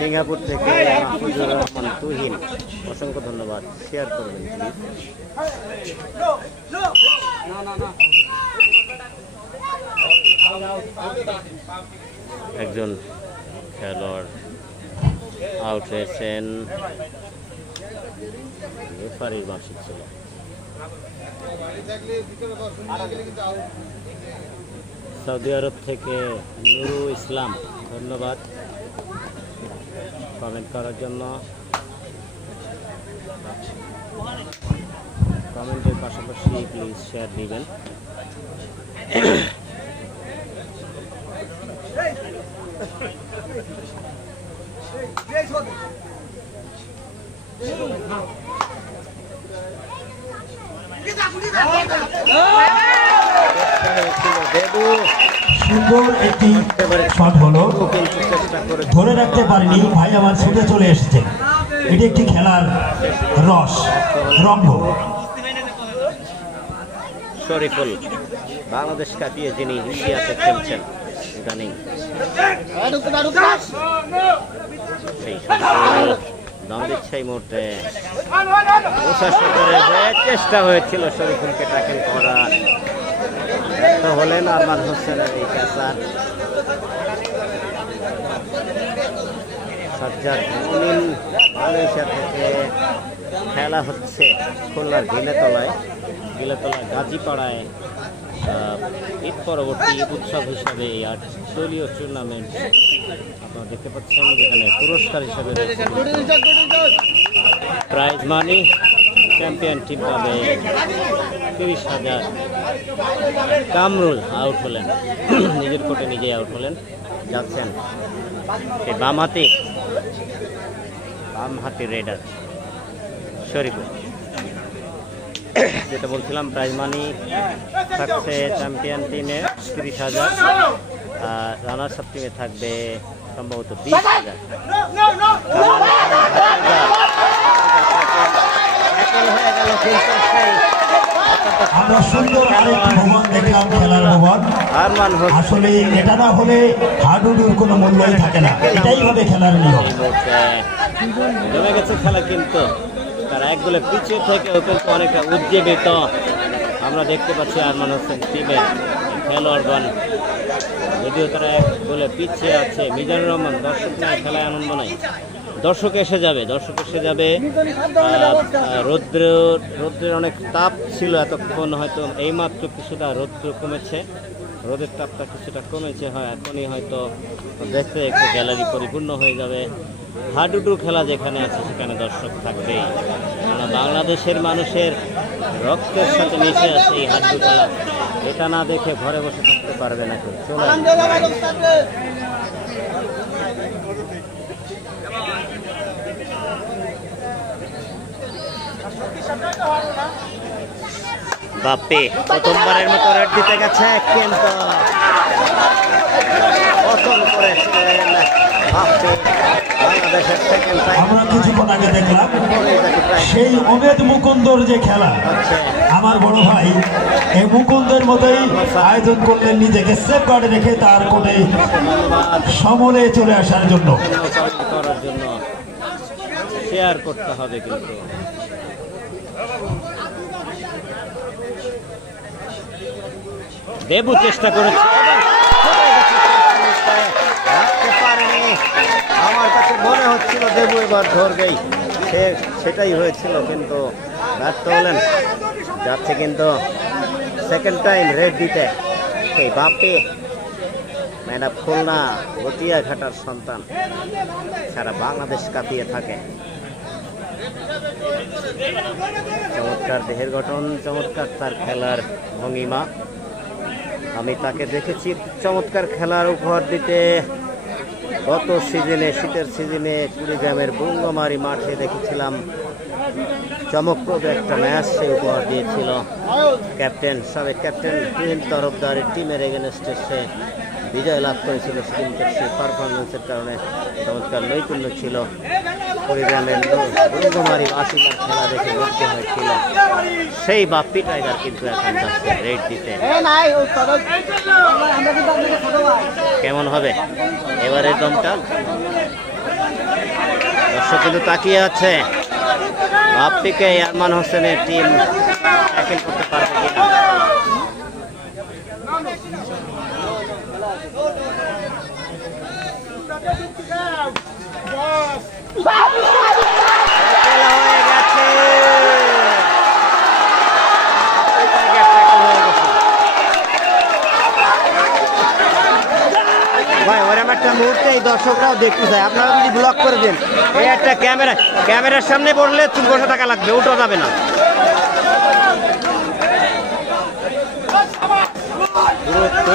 Singapore থেকে মাহফুজুর রহমান তুহিন, অসংখ্য ধন্যবাদ। শেয়ার করবেন প্লিজ। একজন খেলোয়াড় আউট হয়েছেন, রেফারির মাসিক ছিল। সৌদি আরব থেকে নুরুল ইসলাম, ধন্যবাদ কমেন্ট করার জন্য। কমেন্টের পাশাপাশি প্লিজ শেয়ার দিবেন। সুন্দর একটি শট হলো, ধরে রাখতে পারিনি ভাই, আমার ছুটে চলে এসেছে। এটি একটি খেলার রস, রঙ্গ। শরীফুল, বাংলাদেশ কাটিয়ে যিনি ইন্ডিয়াতে খেলছেন ইদানিং, সেই শরীফুল দম দিচ্ছে এই মুহূর্তে। চেষ্টা হয়েছিল শরীফুলকে ট্যাকেল করার, তো হলেন আরমান হোসেনের এই ক্যাচার। সাজ্জাদ মুমিন মালয়েশিয়া থেকে খেলা হচ্ছে খুলনার গিলেতলা গাজীপাড়ায়। ঈদ পরবর্তী ঈদ উৎসব হিসাবে আর দলীয় টুর্নামেন্ট আপনারা দেখতে পাচ্ছেন, যেখানে পুরস্কার হিসাবে প্রাইজ মানি। চ্যাম্পিয়ন টিম পাবে 30,000। কামরুল আউট হলেন, নিজের কোর্টে নিজেই আউট হলেন। যাচ্ছেন এই বামহাতি রেডার শরীফুল। যেটা বলছিলাম, প্রাইজ মানি থাকছে চ্যাম্পিয়ন টিমে 30,000, আর রানার্স আপ টিমে থাকবে সম্ভবত 20,000। আমরা সুন্দর আরেকটি ভবন দেখলাম, খেলার ভবন। আসলে এটা না হলে হাডুডুর কোনো মূল্যই থাকে না, এটাই হবে খেলার নিয়ম। জমে গেছে খেলা, কিন্তু তারা এক গোলে পিছিয়ে থেকেও কিন্তু অনেকটা উজ্জীবিত আমরা দেখতে পাচ্ছি আরমান হোসেন টিমের খেলোয়াড়গণ। যদিও তারা এক গোলে পিছিয়ে আছে। মিজানুর রহমান, দর্শক নাই, খেলায় আনন্দ নাই। দর্শক এসে যাবে। রৌদ্রের অনেক তাপ ছিল এতক্ষণ, হয়তো এইমাত্র কিছুটা রৌদ্র কমেছে, রোদের তাপটা কিছুটা কমেছে। হয় এখনই হয়তো দেখতে একটু গ্যালারি পরিপূর্ণ হয়ে যাবে। হাডুডু খেলা যেখানে আছে সেখানে দর্শক থাকবেই। বাংলাদেশের মানুষের রক্তের সাথে মিশে আছে এই হাডুডু খেলা। এটা না দেখে ঘরে বসে থাকতে পারবে না কেউ। চলে বাপ্পি প্রথমবারের মতো রেড দিতে গেছে, কিন্তু পছন্দ করেছিলেন বাংলাদেশের সেকেন্ড টাইম। আমরা কিছুক্ষণ আগে দেখলাম সেই অমেদ মুকুন্দর যে খেলা, আমার বড় ভাই এই মুকুন্দের মতোই আয়োজন করলেন, নিজেকে সেফ গার্ডে রেখে তার কোটে সমলে চলে আসার জন্য। শেয়ার করতে হবে, কিন্তু দেবু চেষ্টা করেছে, আমার কাছে মনে হচ্ছিল দেবু এবার ধরবেই, সেটাই হয়েছিল, কিন্তু ব্যর্থ হলেন। যাচ্ছে কিন্তু সেকেন্ড টাইম রেড দিতে সেই বাপ্পি, ম্যান অফ খুলনা, গটিয়াঘাটার সন্তান, সারা বাংলাদেশ কাঁপিয়ে থাকে। চমৎকার দেহের গঠন, চমৎকার তার খেলার ভঙ্গিমা। আমি তাকে দেখেছি চমৎকার খেলার উপহার দিতে গত সিজনে, শীতের সিজনে কুড়িগ্রামের বঙ্গমারি মাঠে দেখেছিলাম চমকপ্রদ একটা ম্যাচ সে উপহার দিয়েছিল ক্যাপ্টেন, সাবেক ক্যাপ্টেন তুহিন তরফদারের টিমের এগেনস্টে সে বিজয় লাভ করেছিল। সেদিনকে সেই পারফরমেন্সের কারণে চমৎকার নৈপুণ্য ছিল। কুড়িগ্রামের রঙ্গমারি বাসিন্দার খেলা দেখে মুগ্ধ হয়েছিল সেই বাপ্পি টাইগার, কিন্তু এখন যাচ্ছে রেড দিতে। কেমন হবে এবারের দমটা? দর্শক কিন্তু তাকিয়ে আছে বাপ্পিকে আরমান হোসেনের টিম ট্যাকেল করতে পারবে কিনা। ভাই ওরকম একটা মুহূর্তে এই দর্শকরাও দেখতে চায়, আপনারা যদি ব্লক করে দেন। এই একটা ক্যামেরার সামনে পড়লে চুল বসে থাকা লাগবে, উঠো যাবে না।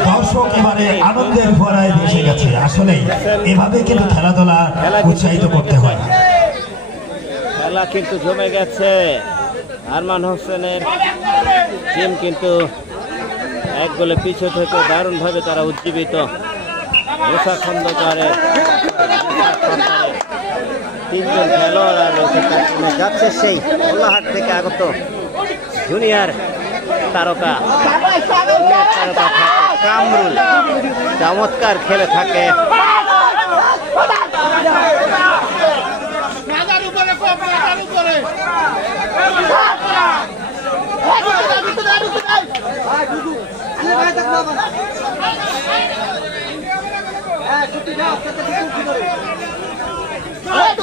দর্শক এবারে আনন্দের ফোয়ারায় ভেসে গেছে। আসলেই এভাবে কিন্তু খেলাধুলা উৎসাহিত করতে হয়। খেলা কিন্তু জমে গেছে। আরমান হোসেনের টিম কিন্তু এক গোলে পিছু থেকে দারুণভাবে তারা উজ্জীবিত। মুসা খন্দকারের তিনজন খেলোয়াড় আর যাচ্ছে সেই কোলাহাট থেকে আগত জুনিয়র তারকা কামরুল, চমৎকার খেলে থাকে। Hey,